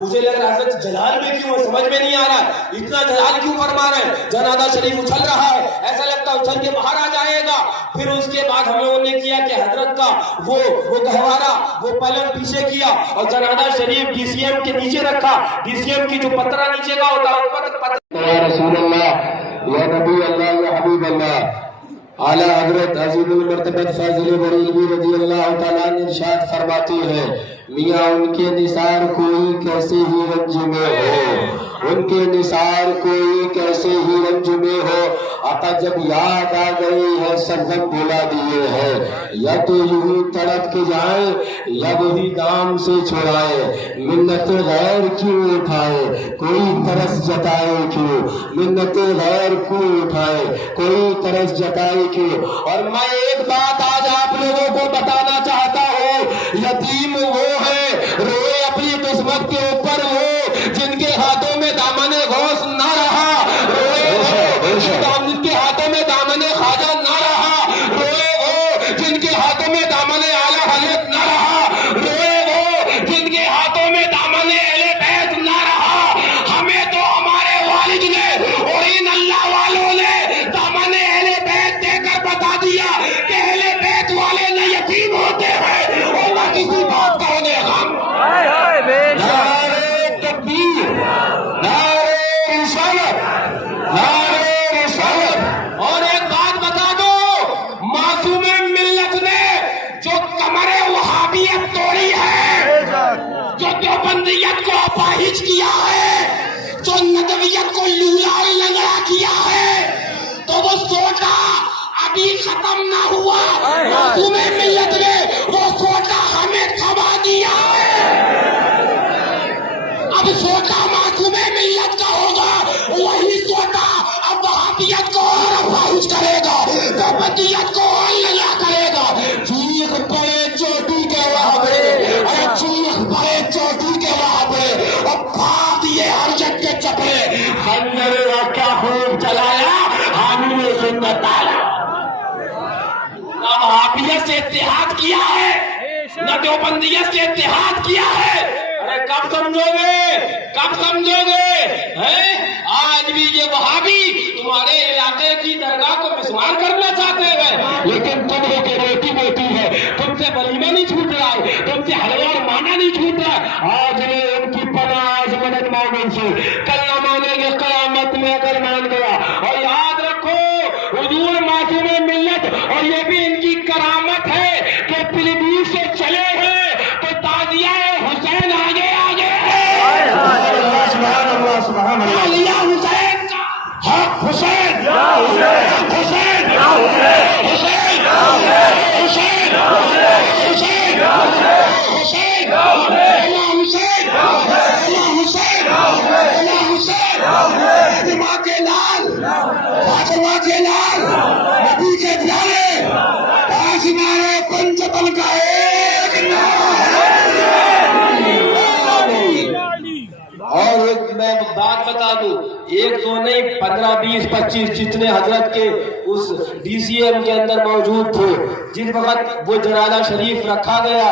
مجھے لگ رہا ہے حضرت جلال میں کیوں ہے، سمجھ میں نہیں آ رہا ہے اتنا جلال کیوں فرما رہے ہیں۔ جنازہ شریف اچھل رہا ہے، ایسا لگتا ہے اچھل کے باہر آ جائے گا۔ پھر اس کے بعد ہم لوگوں نے کیا کہ حضرت کا وہ گہوارہ وہ پلنگ پیچھے کیا اور جنازہ شریف ڈی سی ایم کے نیچے رکھا۔ ڈی سی ایم کی جو پترا نیچے کا ہوتا ہے یا رسول اللہ، یا نبی اللہ، یا حبیب اللہ، اعلیٰ حضرت عظیم المرتبت فاضل بریلوی رضی اللہ تعالیٰ نے ارشاد فرماتے ہیں، میاں ان کے نثار کوئی کیسے ہی رنج میں ہو، ان کے نثار کوئی کیسے ہی رنج میں ہو، آقا جب یاد آ گئی ہے سرزم بھلا دیے ہیں، یا تو یوں تڑپ کے جائیں یا وہی دام سے چھڑائے، منت غیر کیوں اٹھائے کوئی ترس جتائے کیوں، منت غیر کیوں اٹھائے کوئی ترس جتائے کیوں۔ اور میں ایک بات آج آپ لوگوں کو بتانا چاہتا ہوں، یتیم وہ ہے روئے اپنی قسمت کے اوپر وہ جن کے ہاتھوں میں دامن غوث نہ رہا، روئے وہ جن کے ہاتھوں میں دامن خواجہ نہ رہا، روئے وہ جن کے ہاتھوں میں دامن اعلیٰ حضرت نہ رہا، روئے وہ جن کے ہاتھوں میں دامن اہل بیت نہ رہا۔ ہمیں تو ہمارے والد نے اور ان اللہ والوں نے دامن اہل بیت دے کر بتا دیا کہ اہل بیت والے نہ یتیم ہوتے ہیں اور نہ کسی بات کا انہیں غم۔ نعرہ تکبیر، نعرہ رسالت، نعرہ رسالت۔ اور ایک بات بتا دو، معصوم ملت نے جو کمر وہابیت توڑی ہے، جو دیوبندیت کو اپاہج کیا ہے، جو ندویت کو لولا اور لنگڑا کیا ہے، تو وہ سوٹا ابھی ختم نہ ہوا۔ معصوم ملت نے وہ سوٹا ہمیں تھما دیا ہے۔ اب سوٹا معصوم ملت کا ہوگا، وہی سوٹا اب وہابیت کو اور اپاہج کرے گا، دیوبندیت کو اور لنگڑا کرے گا۔ چیخ پڑے چوٹی کے وہابے، چیخ پڑے چوٹی کے وہابے، اور پھاڑ دیے ہر جگ کے چپڑے، خنجر رکھا خوب چلایا حامل سنت ڈالا۔ نہ وہابیت سے اتحاد کیا ہے، نہ دیوبندیت سے اتحاد کیا ہے۔ ارے کب سمجھو گے، کب سمجھو گے؟ آج بھی یہ وہابی تمہارے علاقے کی درگاہ کو مسمار کرنا چاہتے ہیں، لیکن تم ہو کے روٹی موٹی ہے، تم سے ولیمہ نہیں چھوٹ رہا ہے، تم سے حلوہ اور مانا نہیں چھوٹ رہا ہے۔ آج نے ان کی پناہ مدد مانگن سے کل نہ مانیں گے قیامت میں اگر مان گیا۔ اور یاد رکھو حضور معصوم ملت، اور یہ بھی ان کی کرامت ہے کہ پیلیبھیت سے چلے ہیں تو تازیہ حسین آگے آگے ہے۔ سبحان اللہ، سبحان اللہ۔ تازیہ حسین کا حق حسین، حق حسین، حسین، حسین، حسین، حسین، حسین، اللہ حسین، اللہ حسین، اللہ حسین، فاطمہ کے لال، فاطمہ کے لال، نبی کے پیارے، پانچ نعرے پنجتن کا ایک نعرہ ہے۔ اور ایک میں بات بتا دوں، ایک دو نہیں 15 20 25 جتنے حضرت کے اس ڈی سی ایم کے اندر موجود تھے، جس وقت وہ جنازہ شریف رکھا گیا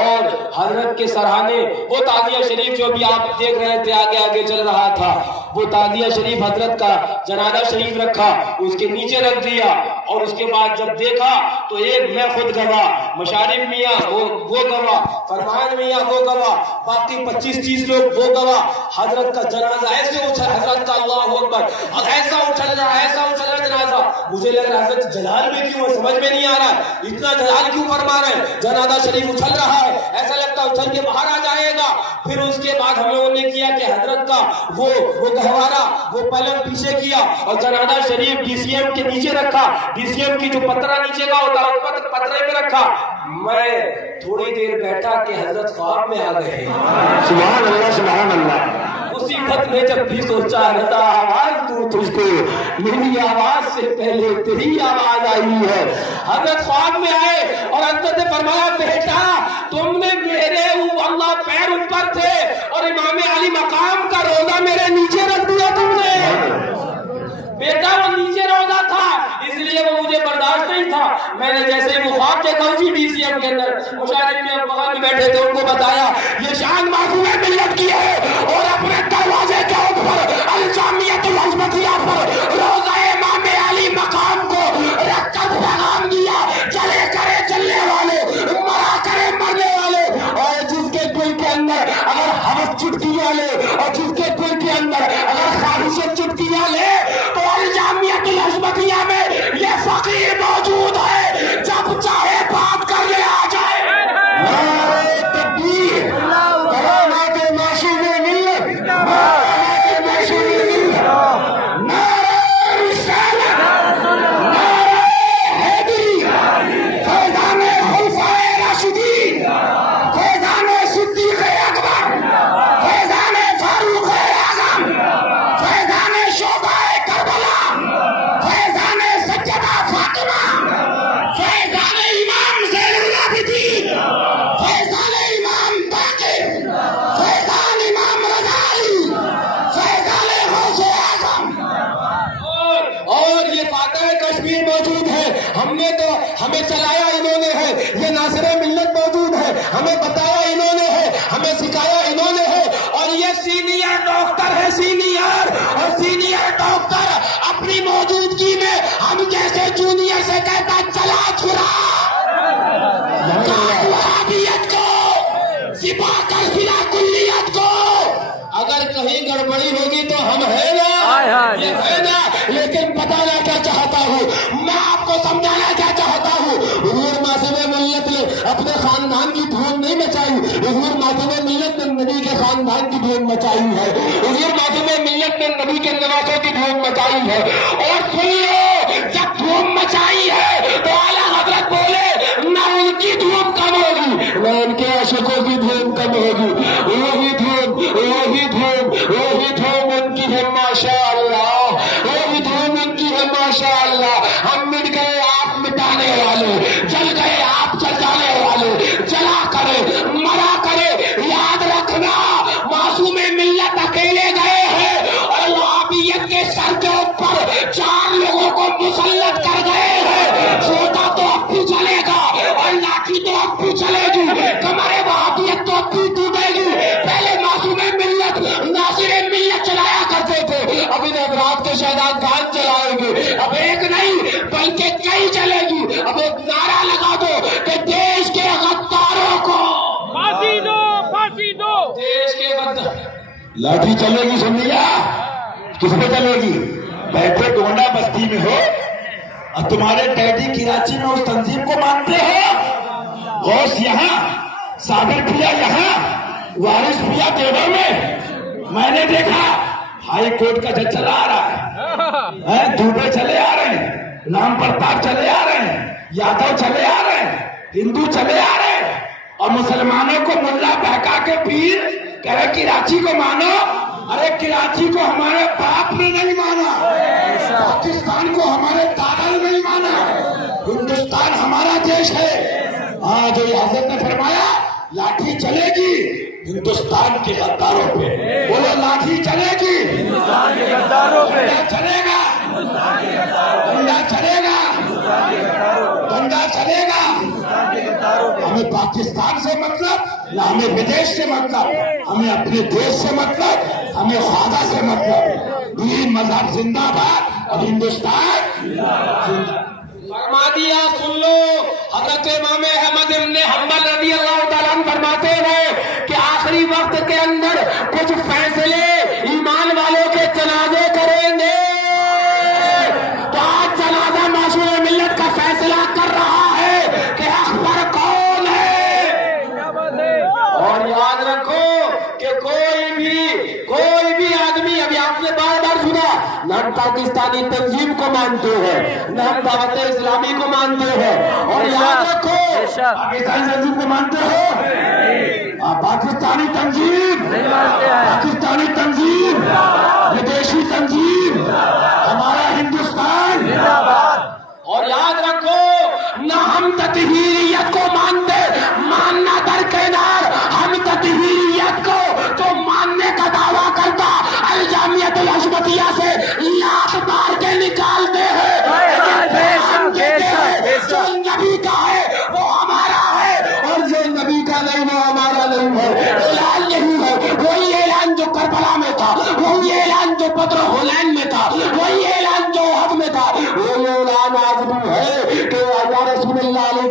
اور حضرت کے سرہانے وہ تعزیہ شریف جو بھی آپ دیکھ رہے تھے آگے آگے چل رہا تھا، وہ تعزیہ شریف حضرت کا جنازہ شریف رکھا، اس کے نیچے رکھ دیا، اور اس کے بعد جب دیکھا تو ایک میں خود گواہ، مشارف میاں وہ گواہ، فرمان میاں وہ گواہ، باقی 25-30 لوگ وہ گواہ، حضرت کا جنازہ ایسے اچھل، حضرت کا اللہ اکبر، اور ایسا اچھل رہا، ایسا اچھل رہا جنازہ۔ مجھے لگ رہا ہے حضرت جلال میں کیوں ہے، سمجھ میں نہیں آ رہا ہے اتنا جلال کیوں فرما رہے ہیں۔ جنازہ شریف اچھل رہا ہے، ایسا لگتا ہے اچھل کے باہر آ جائے گا۔ پھر اس کے بعد ہم لوگوں نے کیا کہ حضرت کا وہ گہوارہ وہ پلنگ پیچھے کیا اور جنازہ شریف ڈی سی ایم کے نیچے رکھا۔ ڈی سی ایم کی جو پترا نیچے کا ہوتا ہے پترے میں رکھا۔ میں تھوڑی دیر بیٹھا کہ حضرت خواب میں آ گئے۔ سبحان اللہ، سبحان اللہ۔ اسی وقت میں جب بھی سوچا رضا آواز دوں تجھ کو، میری آواز سے پہلے تیری آواز آئی ہے۔ حضرت خواب میں آئے اور حضرت نے فرمایا بیٹا تم نے میرے اللہ پیر اوپر تھے اور امام علی مقام کا روزہ میرے نیچے رکھ دیا تم نے۔ بیٹا وہ نیچے روزہ تھا اس لیے وہ مجھے برداشت نہیں تھا۔ میں نے جیسے ہی وہ خواب دیکھا اسی ڈی سی ایم کے اندر مشاہدے میں بغل میں بیٹھے تھے ان کو بتایا یہ شان معصوم ملت کی ہے۔ آپ چٹکیاں لے اور جس کے دل کے اندر اگر خواہش چٹکیاں لے تو الجامیت الحزبیہ میں یہ فقیر موجود ہے، جب چاہے بات کر لے آ جائے۔ نعرہ تکبیر، کلمات معصوم ملت، کلمات معصوم ملت، نعرہ رسالت، نعرہ حیدری، فیضان خلفائے راشدین، فیضان صدیق اکبر، فیضان فاروق اعظم، فیضان شہدائے کربلا، فیضان سیدہ فاطمہ، فیضان امام زین العابدین، فیضان امام باقر، فیضان امام رضا علی، فیضان غوث اعظم۔ اور یہ فاتح کشمیر موجود ہے، ہمیں چلایا انہوں نے ہے، یہ ناصر ملت موجود ہے، ہمیں بتایا انہوں نے ہے، ہمیں سکھایا انہوں نے ہے، اور یہ سینئر ڈاکٹر ہے، سینئر، اور سینئر ڈاکٹر اپنی موجودگی میں ہم جیسے جونیئر سے کہتا چلا چھڑا وہابیت کو سپا کر خلا کلیت کو۔ اگر کہیں گڑبڑی ہوگی تو ہم ہے نا، یہ ہے نا، لیکن بتانا کیا چاہتا ہوں، میں آپ کو سمجھانا کیا چاہتا ہوں، حضور معصوم ملت نے اپنے خاندان کی دھوم نہیں مچائی، حضور معصوم ملت نے نبی کے خاندان کی دھوم مچائی ہے، حضور معصوم ملت نے نبی کے نواسوں کی دھوم مچائی ہے۔ اور سن لو، جب دھوم مچائی ہے تو اعلیٰ حضرت بولے نہ ان کی دھوم کم ہوگی نہ ان کے عاشقوں کی دھوم کم ہوگی، وہی دھوم، وہی دھوم، وہی دھوم ان کی ہے ماشاء اللہ، وہی دھوم ان کی ہے ماشاء اللہ۔ ہم مٹ گئے آپ مٹانے والے، جل گئے آپ جل جانے والے، جلا کرے مرا کرے، یاد رکھنا معصوم ملت اکیلے گئے ہیں اور وہابیت کے سر کے اوپر 4 لوگوں کو مسلط کر گئے ہیں۔ سوٹا تو اب بھی چلے گا اور لاٹھی تو اب بھی چلے گی، کمرے وہابیت تو اب بھی ٹوٹے گی۔ پہلے معصوم ملت ناصر ملت چلایا کرتے تھے، اب ان حضرات کے شہداد خان چلائیں گے، اب ایک نہیں بلکہ کئی چلے گی۔ اب ایک نعرہ لگا دو کہ دیش کے غداروں کو پھانسی دو، پھانسی دو۔ دیش کے غدار لاٹھی چلے گی، سن لیا؟ کس پہ چلے گی؟ بیٹھے گونڈا بستی میں ہو اور تمہارے ڈیڈی کراچی میں اس تنظیم کو مانتے ہو، غوث یہاں، صابر پیا یہاں، وارث پیا دیوبند میں نے دیکھا ہائی کورٹ کا جج چلا آ رہا ہے، دوبے چلے آ رہے ہیں، رام پرتاپ چلے آ رہے ہیں، یادو چلے آ رہے ہیں، ہندو چلے آ رہے ہیں، اور مسلمانوں کو ملا بہکا کے پیر کہہ رہے کراچی کو مانو۔ ارے کراچی کو ہمارے باپ نے نہیں مانا، پاکستان کو ہمارے دادا نے نہیں مانا، ہندوستان ہمارا دیش ہے۔ آج حضرت نے فرمایا لاٹھی چلے گی ہندوستان کے غداروں پہ، بولو لاٹھی چلے گی ہندوستان کے غداروں پہ، چلے گا، ڈنڈا چلے گا، ڈنڈا چلے گا۔ ہمیں پاکستان سے مطلب نہ ہمیں ودیش سے مطلب، ہمیں اپنے دیش سے مطلب، ہمیں خدا سے مطلب۔ دین مذہب زندہ باد اور ہندوستان فرما دیا، سن لو، حضرت امام احمد ابن حنبل رضی اللہ تعالیٰ عنہ فرماتے ہیں کہ آخری وقت کے اندر کچھ فیصلے ایمان والوں کے جنازے کریں گے، تو آج جنازہ معصوم ملت کا فیصلہ کر رہا ہے کہ اخبر کون ہے۔ اور یاد رکھو کہ کوئی بھی آدمی، ابھی آپ نے بار بار سنا، نہ ہم پاکستانی تنظیم کو مانتے ہیں، نہ ہم دعوت اسلامی کو مانتے ہیں، اور یاد رکھو پاکستانی تنظیم کو مانتے ہو؟ پاکستانی تنظیم، پاکستانی تنظیم، ودیشی تنظیم، ہمارا ہندوستان۔ اور یاد رکھو نہ ہم تطہیریت کو مانتے، ماننا درکنار، ہم تطہیریت کو جو ماننے کا دعویٰ کرتا الجامیت الحزبیہ سے لات مار کے نکالتے ہیں، جو نبی کا ہے وہ ہمارا ہے اور جو نبی کا نہیں وہ ہمارا نہیں ہے۔ اعلان یہی ہے، وہی اعلان جو کربلا میں تھا، وہی اعلان جو بدر و حنین میں تھا، وہی اعلان جو احد میں تھا، وہی اعلان آج بھی ہے کہ یا رسول اللہ علیہ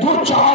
2-4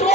2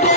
2